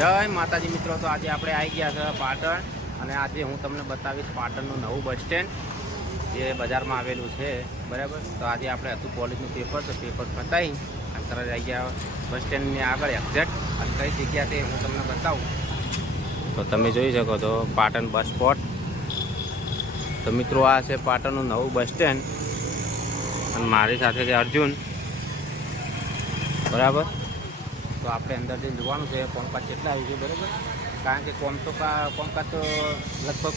જય માતાજી મિત્રો, તો આજે આપણે આવી ગયા છે પાટણ અને આજે હું તમને બતાવીશ પાટણનું નવું બસ સ્ટેન્ડ જે બજારમાં આવેલું છે, બરાબર? તો આજે આપણે હતું કોલેજનું પેપર, તો પેપર પતાવી અને તરત આવી ગયા બસ સ્ટેન્ડની આગળ એક્ઝેક્ટ અને કઈ જગ્યા તે હું તમને બતાવું. તો તમે જોઈ શકો છો પાટણ બસ સ્પોટ. તો મિત્રો, આ છે પાટણનું નવું બસ સ્ટેન્ડ અને મારી સાથે છે અર્જુન. બરાબર? તો આપણે અંદર જઈને જોવાનું છે કોમકાજ કેટલા આવી છે, બરાબર? કારણ કે કોમ તો કોમકાજ તો લગભગ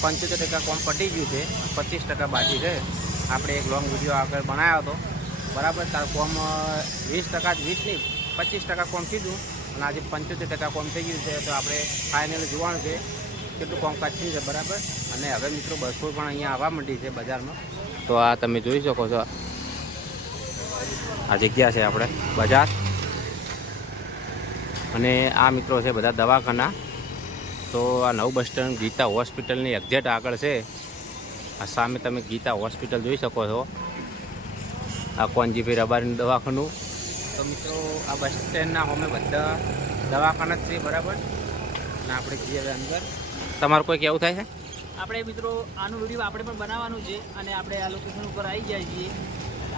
પંચોતેર ટકા કોમ પટી ગયું છે, પચીસ ટકા બાકી છે. આપણે એક લોંગ વીડિયો આગળ બનાવ્યો હતો. બરાબર, તાર કોમ વીસ ટકા જ, વીસ નહીં, પચીસ ટકા કોમ કીધું? અને આજે પંચોતેર ટકા કોમ થઈ ગયું છે, તો આપણે ફાઇનલ જોવાનું છે કેટલું કોમકાજ થયું છે, બરાબર? અને હવે મિત્રો બસો પણ અહીંયા આવવા માંડી છે બજારમાં. તો આ તમે જોઈ શકો છો. આ જગ્યા છે આપણે, બજાર. અને આ મિત્રો છે બધા દવાખાના. તો આ નવું બસ સ્ટેન્ડ ગીતા હોસ્પિટલની એક્ઝેક્ટ આગળ છે. આ સામે તમે ગીતા હોસ્પિટલ જોઈ શકો છો. આ કોનજીભાઈ રબારીનું દવાખાનું. તો મિત્રો, આ બસ સ્ટેન્ડના અમે બધા દવાખાના જ છે બરાબર? અને આપણે જઈએ અંદર. તમારું કોઈ કેવું થાય છે? આપણે મિત્રો, આનું વીડિયો આપણે પણ બનાવવાનું છે અને આપણે આ લોકેશન ઉપર આવી જાય છીએ.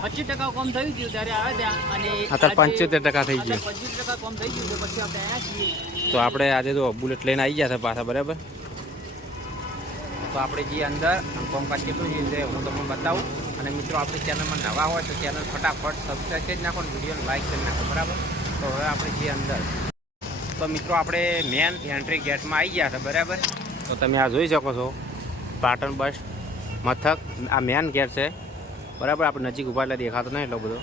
પચીસ ટકા કોમ થયું હતું ત્યારે આવે ત્યાં અને અત્યારે પંચોતેર ટકા થઈ ગયું. પચીસ ટકા કોમ થઈ ગયું છે પછી આપણે આવ્યા છીએ. તો આપણે આજે તો બુલેટ લઈને આવી ગયા છે પાછા બરાબર? તો આપણે જે અંદર કોમકાજ કેટલું છે તે હું તમને બતાવું. અને મિત્રો આપણી ચેનલમાં નવા હોય તો ચેનલ ફટાફટ સબસ્ક્રાઈબ કરી નાખો અને વિડીયોને લાઈક કરી નાખો બરાબર? તો હવે આપણે જે અંદર. તો મિત્રો આપણે મેન એન્ટ્રી ગેટમાં આવી ગયા છે બરાબર? તો તમે આ જોઈ શકો છો. પાટણ બસ મથક આ મેન ગેટ છે. બરાબર, આપણે નજીક ઊભા એટલે દેખાતો નહીં એટલો બધો.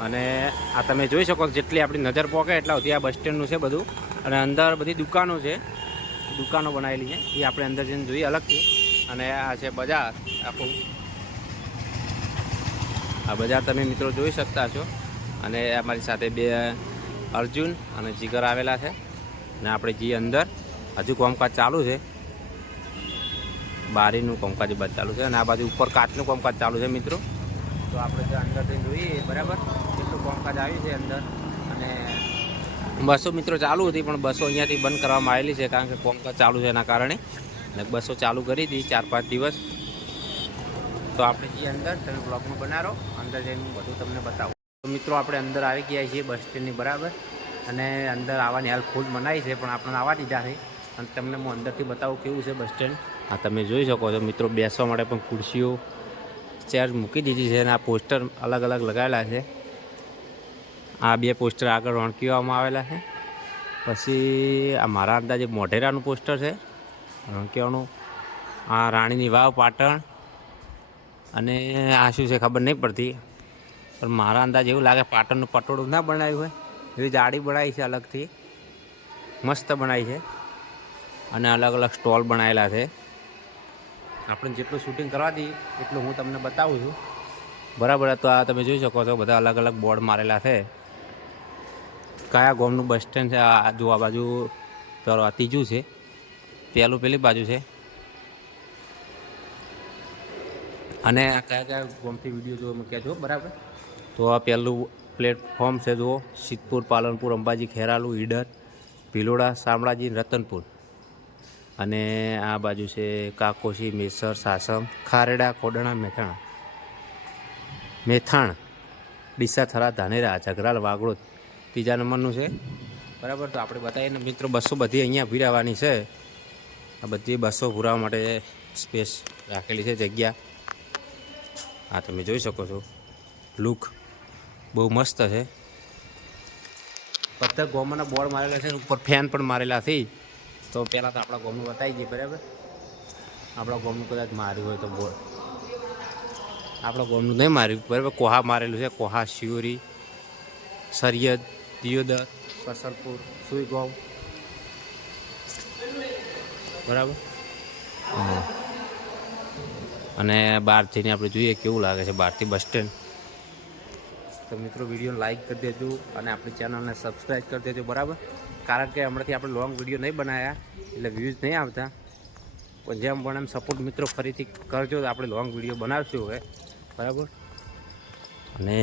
અને આ તમે જોઈ શકો જેટલી આપણી નજર પોકે એટલા સુધી આ બસ સ્ટેન્ડનું છે બધું. અને અંદર બધી દુકાનો છે, દુકાનો બનાવેલી છે, એ આપણે અંદર જઈને જોઈએ અલગથી. અને આ છે બજાર, આખું. આ બજાર તમે મિત્રો જોઈ શકતા છો. અને અમારી સાથે બે અર્જુન અને જીગર આવેલા છે. અને આપણે જઈએ અંદર. હજુ કોમકાજ ચાલુ છે. બારીનું કોમકાજ બાદ ચાલુ છે. અને આ બાજુ ઉપર કાચનું કોમકાજ ચાલુ છે મિત્રો. તો આપણે જે અંદર જઈને જોઈએ, બરાબર? કેટલું કામકાજ આવ્યું છે અંદર? અને બસો મિત્રો ચાલુ હતી, પણ બસો અહીંયાથી બંધ કરવામાં આવેલી છે, કારણ કે કામકાજ ચાલુ છે એના કારણે. અને બસો ચાલુ કરી હતી, ચાર પાંચ દિવસ. તો આપણે જે અંદર, તમે બ્લોગમાં બનાવો, અંદર જઈને બધું તમને બતાવું. તો મિત્રો, આપણે અંદર આવી ગયા છીએ બસ સ્ટેન્ડની બરાબર. અને અંદર આવવાની હાલ ફૂલ મનાઈ છે, પણ આપણને આવવા દીધા છે અને તમને હું અંદરથી બતાવું કેવું છે બસ સ્ટેન્ડ. આ તમે જોઈ શકો છો મિત્રો, બેસવા માટે પણ ખુરશીઓ ચેર મૂકી દીધી છે અને આ પોસ્ટર અલગ અલગ લગાવેલા છે. આ બે પોસ્ટર આગળ રણકીવામાં આવેલા છે. પછી આ મારા અંદાજે મોઢેરાનું પોસ્ટર છે. રણકીવાનું આ રાણીની વાવ પાટણ. અને આ શું છે ખબર નહીં પડતી. પણ મારા અંદાજ એવું લાગે પાટણનું પટોળું ના બનાવ્યું હોય. એવી જાડી બનાવી છે અલગથી. મસ્ત બનાવી છે. અને અલગ અલગ સ્ટોલ બનાવેલા છે. આપણે જેટલું શૂટિંગ કરવા દઈએ, એટલું હું તમને બતાવું છું. બરાબર તો આ તમે જોઈ શકો છો, બધા અલગ અલગ બોર્ડ મારેલા છે. કયા ગોમનું બસ સ્ટેન્ડ છે? આ જો આ બાજુ ત્રીજું છે. પહેલું પેલી બાજુ છે. અને આ કયા કયા ગોમથી વીડિયો જો મૂક્યા છો? બરાબર. તો આ પહેલું પ્લેટફોર્મ છે, જુઓ. સિદ્ધપુર, પાલનપુર, અંબાજી, ખેરાલુ, ઈડર, ભિલોડા, શામળાજી, રતનપુર. અને આ બાજુ છે કાકોશી, મેસર, સાસમ, ખારેડા કોડણા મેથાણ. મેથાણ, ડીસા, થરા, ધાનેરા, ઝઘરાલ, વાગડોદ. ત્રીજા નંબરનું છે. બરાબર, તો આપણે બતાવીએ મિત્રો, બસો બધી અહીંયા ભીરાવાની છે. આ બધી બસો ભૂરાવા માટે સ્પેસ રાખેલી છે જગ્યા. આ તમે જોઈ શકો છો. લુક બહુ મસ્ત છે. બધા ગોમાના બોર્ડ મારેલા છે ઉપર ફેન પણ મારેલા હતી તો પહેલાં તો આપણા ગોમનું બતાવી દઈએ, બરાબર? આપણા ગોમનું કદાચ માર્યું હોય તો બોર્ડ આપણા ગોમનું નહીં માર્યું, બરાબર? કોહા મારેલું છે? કોહા, શિયોરી, સરિયદ, દિયોદર કસલપુર ગોમ બરાબર. અને બહાર જઈને આપણે જોઈએ કેવું લાગે છે બહારથી બસ સ્ટેન્ડ. તો મિત્રો વીડિયો લાઈક કરી દેજો અને આપણી ચેનલને સબસ્ક્રાઈબ કરી દેજો, બરાબર? કારણ કે હમણાંથી આપણે લોંગ વીડિયો નહીં બનાવ્યા એટલે વ્યૂઝ નહીં આવતા. પણ જેમ પણ એમ સપોર્ટ મિત્રો ફરીથી કરજો, તો આપણે લોંગ વીડિયો બનાવશું હવે. બરાબર? અને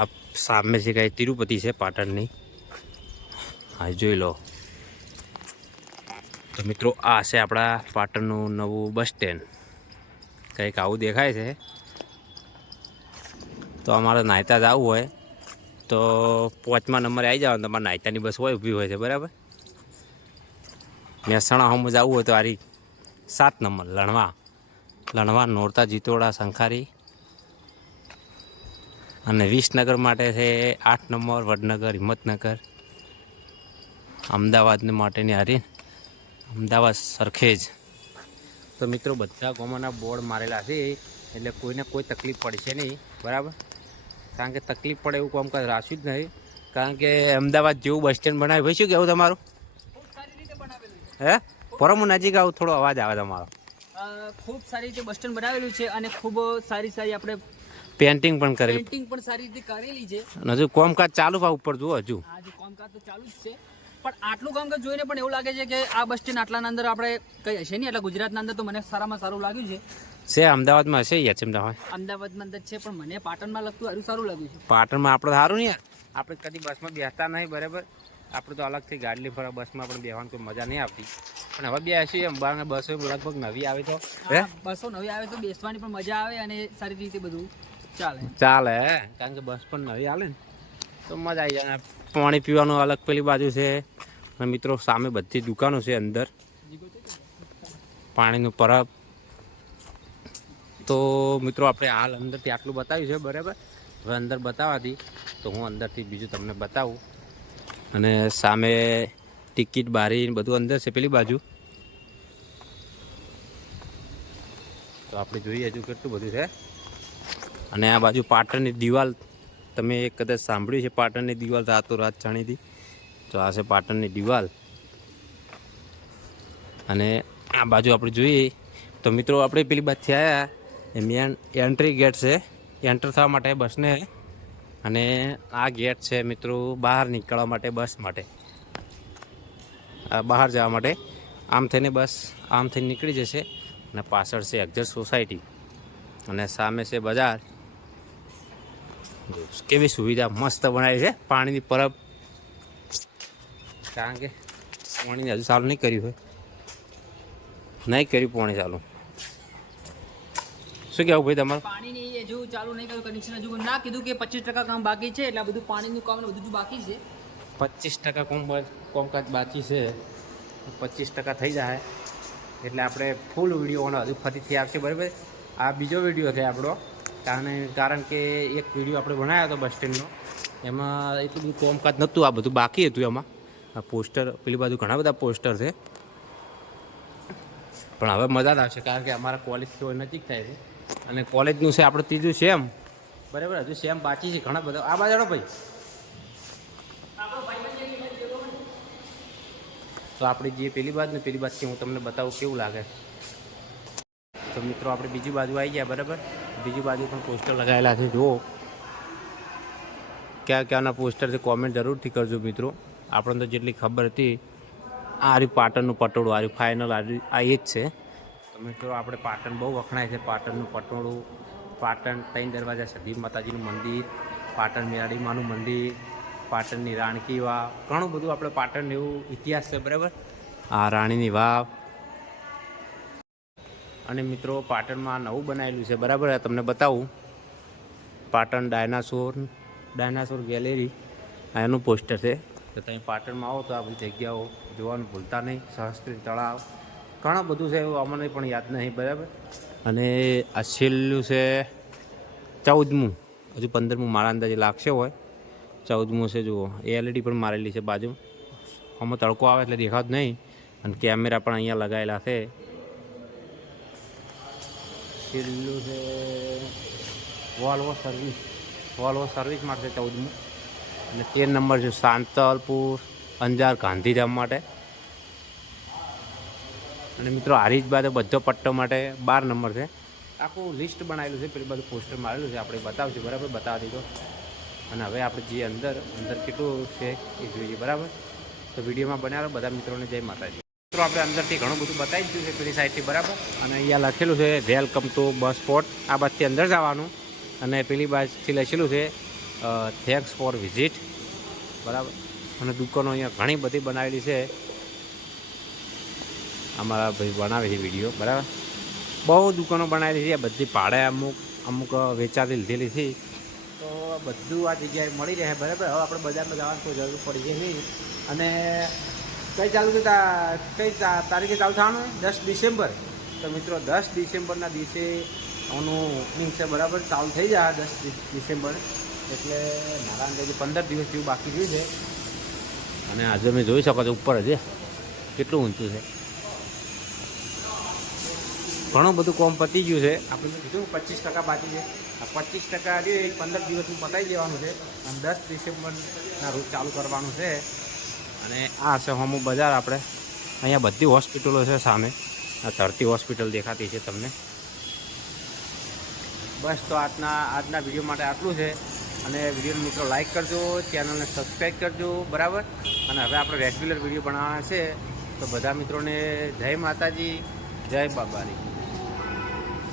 આ સામે જે કાંઈ તિરુપતિ છે પાટણની, હા જોઈ લો. તો મિત્રો, આ છે આપણા પાટણનું નવું બસ સ્ટેન્ડ કંઈક આવું દેખાય છે. તો અમારે નાયતા આવવું હોય. તો પાંચમા નંબરે આવી જાવ તમારે નાયતાની બસ હોય, ઊભી હોય છે, બરાબર? મહેસાણા હોમ જવું હોય તો આરી સાત નંબર, લણવા. લણવા, નોરતા, જીતોડા શંખારી અને વિસનગર માટે છે આઠ નંબર, વડનગર, હિંમતનગર. અમદાવાદને માટેની હારી અમદાવાદ સરખેજ. તો મિત્રો, બધા ગામોના બોર્ડ મારેલા છે, એટલે કોઈને કોઈ તકલીફ પડશે નહીં, બરાબર? કારણ કે તકલીફ પડે એવું કામકાજ રાખ્યું જ નહીં. કારણ કે અમદાવાદ જેવું બસ સ્ટેન્ડ બનાવ્યું. ભાઈ શું કહેવું તમારું? હે? પરમ નજીક આવું થોડો અવાજ આવે તમારો. ખૂબ સારી રીતે બસ સ્ટેન્ડ બનાવેલું છે અને ખૂબ સારી સારી આપણે પેન્ટિંગ પણ કરેલી. પેન્ટિંગ પણ સારી રીતે કરેલી છે. હજુ કોમકાજ ચાલુ ઉપર જુઓ હજુ. હજુ કોમકાજ તો ચાલુ જ છે. પણ આટલું કામ જોઈને પણ એવું લાગે છે કે આ બસ સ્ટેન્ડ આટલાના અંદર આપણે કઈ હશે નહીં? એટલે ગુજરાતના અંદર તો મને સારામાં સારું લાગ્યું છે. છે અમદાવાદમાં હશે યાર અમદાવાદ અમદાવાદમાં અંદર છે પણ મને પાટણમાં લગતું સારું સારું લાગ્યું છે. પાટણમાં આપણે સારું નહીં આપણે કદી બસમાં બેસતા નહીં બરાબર? આપણે તો અલગથી ગાડી ફરવા બસમાં પણ બેસવાની કોઈ મજા નહીં આવતી. પણ હવે બેસીએ અંબાને બસો લગભગ નવી આવે તો. હે બસો નવી આવે તો બેસવાની પણ મજા આવે અને સારી રીતે બધું ચાલે. ચાલે કારણ કે બસ પણ નવી આવે ને. તો મજા આવી જાય પાણી પીવાનું અલગ પેલી બાજુ છે. અને મિત્રો, સામે બધી દુકાનો છે અંદર. પાણીનું પરબ. તો મિત્રો, આપણે હાલ અંદરથી આટલું બતાવ્યું છે, બરાબર? હવે અંદર બતાવવાથી તો હું અંદરથી બીજું તમને બતાવું. અને સામે ટિકિટ બારી બધું અંદર છે, પેલી બાજુ. તો આપણે જોઈએ હજુ કેટલું બધું છે. અને આ બાજુ પાટણની દિવાલ તમે એક કદાચ સાંભળ્યું છે, પાટણની દિવાલ રાતોરાત રાત જાણી તો આ છે પાટણની દિવાલ. અને આ બાજુ આપણે જોઈએ, તો મિત્રો આપણે પેલી બાજુથી આવ્યા એ મેન એન્ટ્રી ગેટ છે. એન્ટર થવા માટે બસને. અને આ ગેટ છે મિત્રો બહાર નીકળવા માટે, બસ માટે. બહાર જવા માટે. આમ થઈને બસ આમ થઈને નીકળી જશે. અને પાછળ છે એક્ઝેટ સોસાયટી અને સામે છે બજાર. કેવી સુવિધા મસ્ત બનાવી છે. પાણીની પરબ. કારણ કે પાણીને હજુ ચાલુ નહીં કર્યું હોય. નહીં કર્યું પાણી ચાલુ. શું કેવું ભાઈ તમારું? નહીં હજુ ચાલુ નહીં કર્યું કનેક્શન હજુ ના કીધું કે પચીસ ટકા કામ બાકી છે એટલે આ બધું પાણીનું કામ બધું બાકી છે. પચીસ ટકા કોમ કોમકાજ બાકી છે. પચીસ ટકા થઈ જાય. એટલે આપણે ફૂલ વીડિયો હજુ ફરીથી આવશે બરાબર? આ બીજો વીડિયો છે આપણો. કારણ કારણ કે એક વીડિયો આપણે બનાવ્યો હતો બસ સ્ટેન્ડનો એમાં એટલું બધું કોમકાજ નહોતું, આ બધું બાકી હતું એમાં. આ પોસ્ટર પેલી બાજુ ઘણા બધા પોસ્ટર છે. પણ હવે મજા આવશે, કારણ કે અમારા કોલેજ તો નજીક થાય છે. અને કોલેજનું છે આપણે ત્રીજું સેમ બરાબર, હજુ સેમ બાકી છે ઘણા બધા. આ બાજુ ભાઈ. તો આપણે જે પેલી બાજુ ને પેલી બાજુથી હું તમને બતાવું કેવું લાગે. તો મિત્રો, આપણે બીજી બાજુ આવી ગયા, બરાબર? બીજી બાજુ પણ પોસ્ટર લગાવેલા છે, જુઓ. ક્યાં ક્યાંના પોસ્ટર છે કોમેન્ટ જરૂરથી કરજો મિત્રો. આપણને તો જેટલી ખબર હતી આ રહ્યું પાટણનું પટોળું આ રહ્યું ફાઇનલ આ આ એ જ છે. તો મિત્રો, આપણે પાટણ બહુ વખણાય છે, પાટણનું પટોળું. પાટણ ત્રણ દરવાજા સદી માતાજીનું મંદિર, પાટણ મેરાડીમાનું મંદિર, પાટણની રાણકી વાવ. ઘણું બધું આપણે પાટણ એવું ઇતિહાસ છે, બરાબર? આ રાણીની વાવ અને મિત્રો પાટણમાં નવું બનાવેલું છે. બરાબર તમને બતાવું. Patan dinosaur dinosaur gallery. આ એનું પોસ્ટર છે. તો તમે પાટણમાં આવો તો આ બધી જગ્યાઓ જોવાનું ભૂલતા નહીં. સહસ્ત્રી તળાવ. ઘણું બધું છે એવું અમને પણ યાદ નહીં, બરાબર? અને આ છેલ્લું છે ચૌદમું. હજુ પંદરમું મારા અંદાજે લાગશે હોય. ચૌદમું છે, જુઓ. એલઈડી પણ મારેલી છે બાજુ. આમાં તડકો આવે એટલે દેખાત નહીં. અને કેમેરા પણ અહીંયા લગાવેલા છે. છેલ્લું છે, વોલ્વો સર્વિસ વોલ્વો સર્વિસ માટે ચૌદમું. અને તેર નંબર છે સાંતલપુર, અંજાર ગાંધીધામ માટે. અને મિત્રો હારીજ બાદ બધો પટ્ટો માટે બાર નંબર છે. આખું લિસ્ટ બનાવેલું છે, પેલી બાજુ પોસ્ટર મારેલું છે, આપણે બતાવશું, બરાબર? બતાવી દીધો. અને હવે આપણે જે અંદર અંદર કેટલું છે એ જોઈએ, બરાબર? તો વિડીયોમાં બનાવ્યો બધા મિત્રોને જય માતાજી. મિત્રો આપણે અંદરથી ઘણું બધું બતાવી દીધું છે પેલી સાઈડથી બરાબર. અને અહીંયા લખેલું છે વેલકમ ટુ બસ સ્પોટ. આ બાજુથી અંદર જવાનું. અને પેલી બાજુથી લખેલું છે થેન્ક્સ ફોર વિઝિટ બરાબર. અને દુકાનો અહીંયા ઘણી બધી બનાવેલી છે. અમારા ભાઈ બનાવે છે વીડિયો. બરાબર. બહુ દુકાનો બનાવેલી છે. બધી ભાડે અમુક અમુક વેચાતી લીધેલી છે. તો બધું આ જગ્યાએ મળી રહે. બરાબર. હવે આપણે બજારમાં જવાની કોઈ જરૂર પડી છે નહીં. અને કઈ ચાલુ કઈ તારીખે ચાલુ થવાનું? દસ ડિસેમ્બર. તો મિત્રો, દસ ડિસેમ્બરના દિવસે આનું ઓપનિંગ છે, બરાબર? ચાલુ થઈ જાય દસ ડિસેમ્બર. એટલે મારા અંદાજે પંદર દિવસ જેવું બાકી રહ્યું છે. અને આજે તમે જોઈ શકો છો ઉપર હજી કેટલું ઊંચું છે. ઘણું બધું કોમ પતી ગયું છે. આપણે કીધું પચીસ ટકા બાકી છે. પચીસ ટકા એ પંદર દિવસનું પતાવી દેવાનું છે. અને દસ ડિસેમ્બરના રોજ ચાલુ કરવાનું છે. અને આ છે હોમુ બજાર આપણે. અહીંયા બધી હોસ્પિટલો છે સામે. આ ધરતી હોસ્પિટલ દેખાતી છે તમને. બસ તો આજના આજના વીડિયો માટે આટલું છે. અને વિડીયોને મિત્રો લાઇક કરજો, ચેનલને સબસ્ક્રાઈબ કરજો, બરાબર? અને હવે આપણે રેગ્યુલર વીડિયો બનાવવાના છે. તો બધા મિત્રોને જય માતાજી, જય બાબારી.